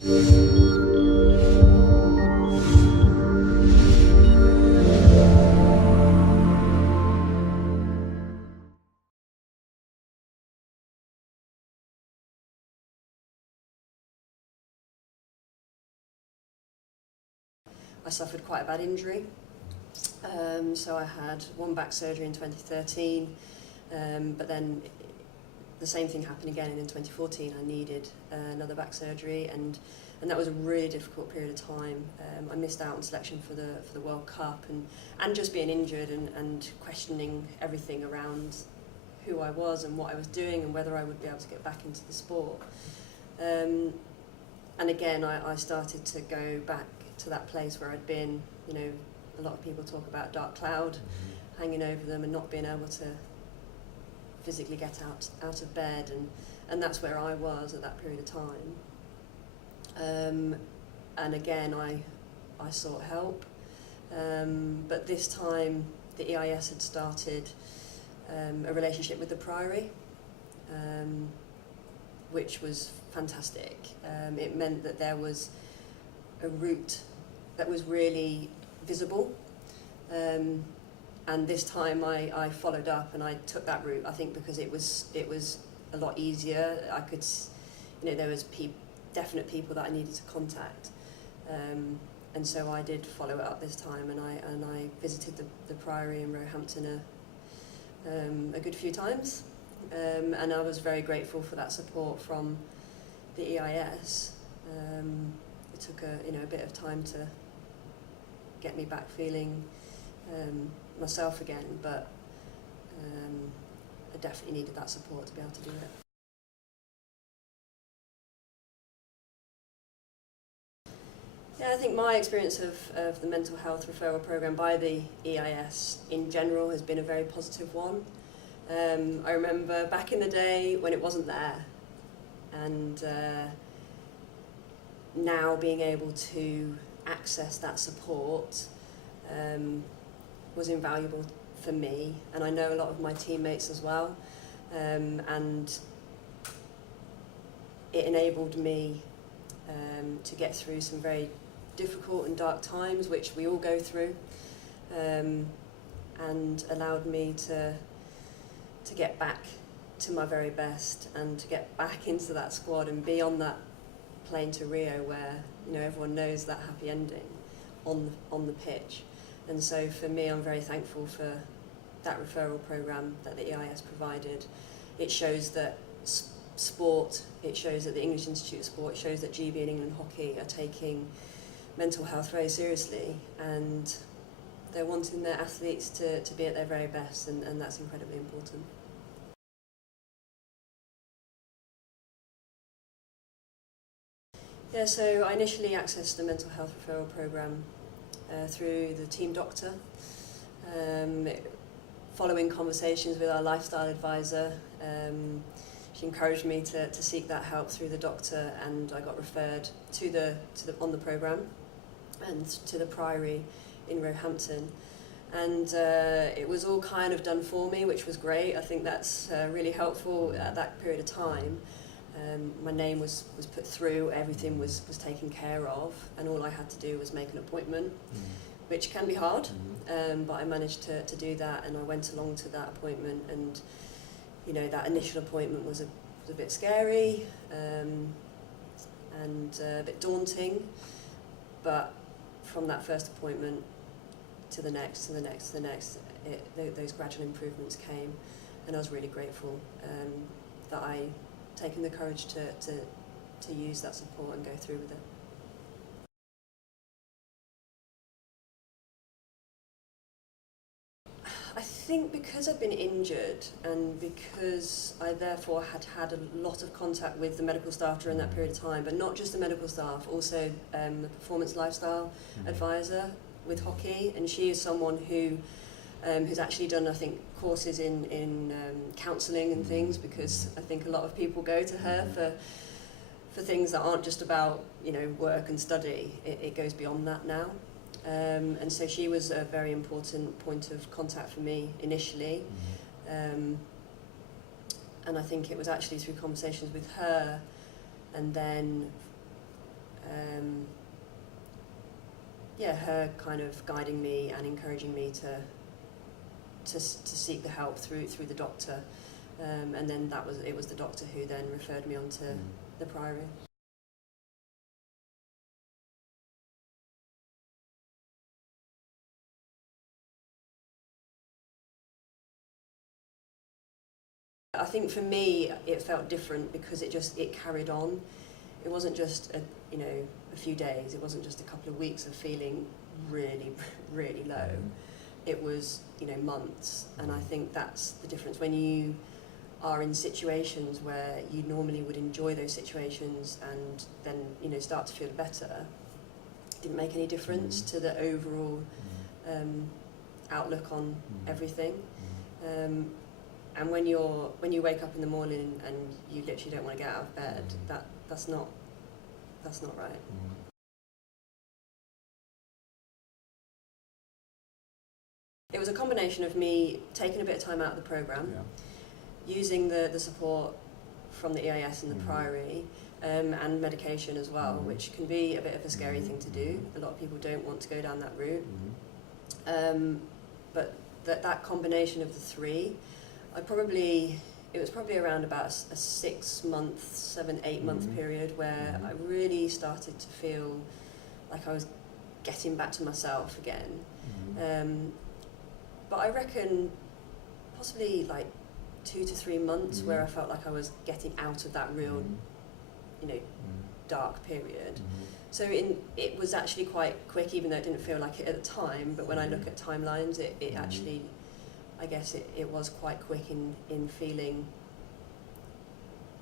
I suffered quite a bad injury. So I had one back surgery in 2013, but then the same thing happened again, and in 2014 I needed another back surgery, and that was a really difficult period of time. I missed out on selection for the World Cup, and just being injured and questioning everything around who I was and what I was doing and whether I would be able to get back into the sport. And again, I started to go back to that place where I'd been. You know, a lot of people talk about dark cloud hanging over them and not being able to physically get out of bed, and that's where I was at that period of time. And again, I sought help, but this time the EIS had started a relationship with the Priory, which was fantastic. It meant that there was a route that was really visible, and this time I followed up and I took that route. I think because it was a lot easier. I could, you know, there was definite people that I needed to contact, and so I did follow it up this time, and I visited the Priory in Roehampton a good few times, and I was very grateful for that support from the EIS. It took a bit of time to get me back feeling myself again, but I definitely needed that support to be able to do it. Yeah, I think my experience of the mental health referral programme by the EIS in general has been a very positive one. I remember back in the day when it wasn't there, and now being able to access that support was invaluable for me, and I know a lot of my teammates as well, and it enabled me to get through some very difficult and dark times, which we all go through, and allowed me to get back to my very best and to get back into that squad and be on that plane to Rio, where everyone knows that happy ending on the pitch. And so for me, I'm very thankful for that referral programme that the EIS provided. It shows that sport, it shows that the English Institute of Sport, it shows that GB and England Hockey are taking mental health very seriously, and they're wanting their athletes to be at their very best, and that's incredibly important. Yeah, so I initially accessed the mental health referral programme through the team doctor, following conversations with our lifestyle advisor. She encouraged me to seek that help through the doctor, and I got referred on the programme and to the Priory in Roehampton, and it was all kind of done for me, which was great. I think that's really helpful at that period of time. My name was put through, everything was taken care of, and all I had to do was make an appointment, which can be hard, but I managed to do that, and I went along to that appointment, and that initial appointment was a bit scary and a bit daunting, but from that first appointment to the next, to the next, to the next, those gradual improvements came, and I was really grateful that I taken the courage to use that support and go through with it. I think because I've been injured, and because I therefore had a lot of contact with the medical staff during that period of time, but not just the medical staff, also the performance lifestyle advisor with hockey, and she is someone who who's actually done, I think, courses in counselling and things, because I think a lot of people go to her for things that aren't just about work and study. It goes beyond that now, and so she was a very important point of contact for me initially, and I think it was actually through conversations with her, and then yeah, her kind of guiding me and encouraging me to seek the help through the doctor, and then it was the doctor who then referred me on to the Priory. I think for me it felt different because it carried on. It wasn't just a few days. It wasn't just a couple of weeks of feeling really, really low. It was months, and I think that's the difference when you are in situations where you normally would enjoy those situations and then start to feel better. It didn't make any difference to the overall outlook on everything. And when you wake up in the morning and you literally don't want to get out of bed, that's not right. It was a combination of me taking a bit of time out of the programme, using the support from the EIS and the Priory, and medication as well, which can be a bit of a scary thing to do. A lot of people don't want to go down that route. But that combination of the three, it was probably around about a 6 month, 7-8 month period where I really started to feel like I was getting back to myself again. But I reckon possibly like 2 to 3 months where I felt like I was getting out of that real, dark period. So it was actually quite quick, even though it didn't feel like it at the time. But when I look at timelines, it actually, I guess it was quite quick in feeling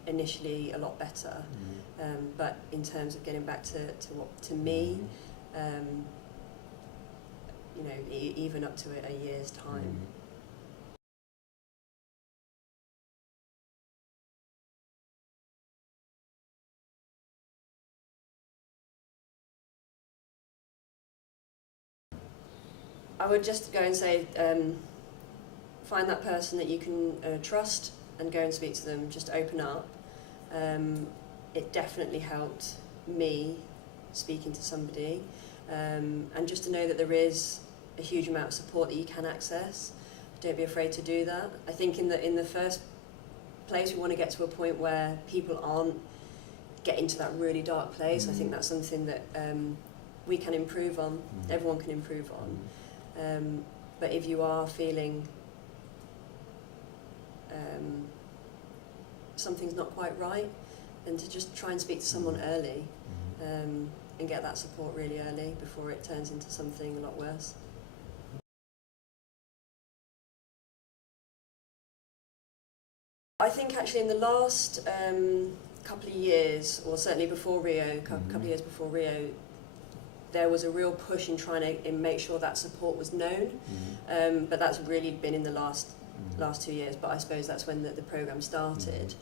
initially a lot better. But in terms of getting back to me, even up to a year's time. I would just go and say, find that person that you can trust and go and speak to them, just open up. It definitely helped me speaking to somebody, and just to know that there is a huge amount of support that you can access. Don't be afraid to do that. I think in the first place we want to get to a point where people aren't getting to that really dark place. I think that's something that we can improve on, everyone can improve on. But if you are feeling something's not quite right, then to just try and speak to someone early, and get that support really early before it turns into something a lot worse. I think actually in the last couple of years, or certainly before Rio, couple of years before Rio, there was a real push in trying to make sure that support was known, but that's really been in the last 2 years. But I suppose that's when the programme started.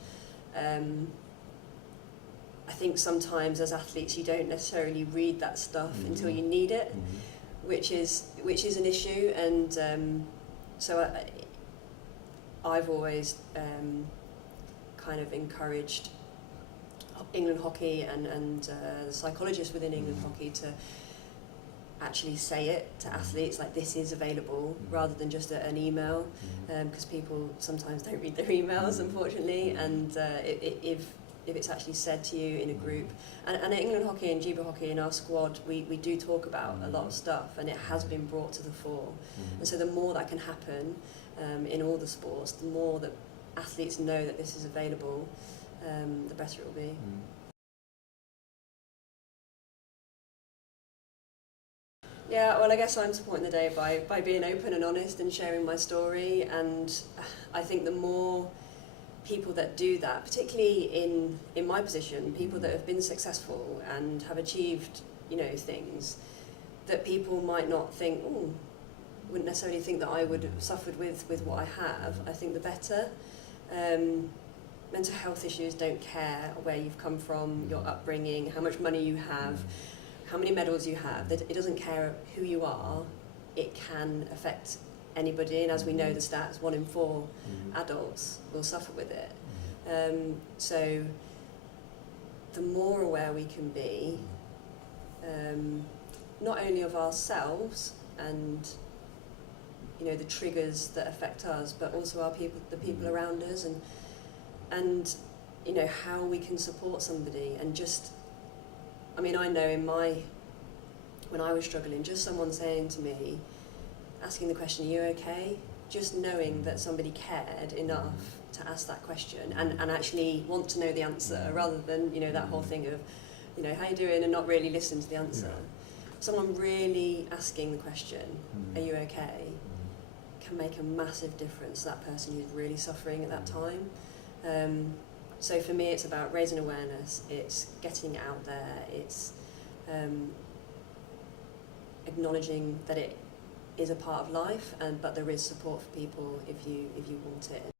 I think sometimes as athletes you don't necessarily read that stuff until you need it, which is an issue, and so I've always kind of encouraged England Hockey and the psychologists within England Hockey to actually say it to athletes, like this is available, rather than just an email, because people sometimes don't read their emails, unfortunately, and if it's actually said to you in a group, and at England Hockey and GB Hockey in our squad, we do talk about a lot of stuff, and it has been brought to the fore, and so the more that can happen in all the sports, the more that athletes know that this is available, the better it will be. Yeah, well, I guess I'm supporting the day by being open and honest and sharing my story, and I think the more people that do that, particularly in my position, people that have been successful and have achieved, things that people might not think, wouldn't necessarily think that I would have suffered with what I have, I think the better. Mental health issues don't care where you've come from, your upbringing, how much money you have, how many medals you have. It doesn't care who you are. It can affect anybody, and as we know the stats, 1 in 4 adults will suffer with it. So the more aware we can be, not only of ourselves and the triggers that affect us, but also the people around us, and how we can support somebody. And just, I know when I was struggling, just someone saying to me, asking the question, "Are you okay?" Just knowing that somebody cared enough to ask that question and actually want to know the answer, rather than that whole thing of how you doing, and not really listen to the answer. Someone really asking the question, "Are you okay?" can make a massive difference to that person who's really suffering at that time. So for me, it's about raising awareness, it's getting it out there, it's acknowledging that it is a part of life, but there is support for people if you want it.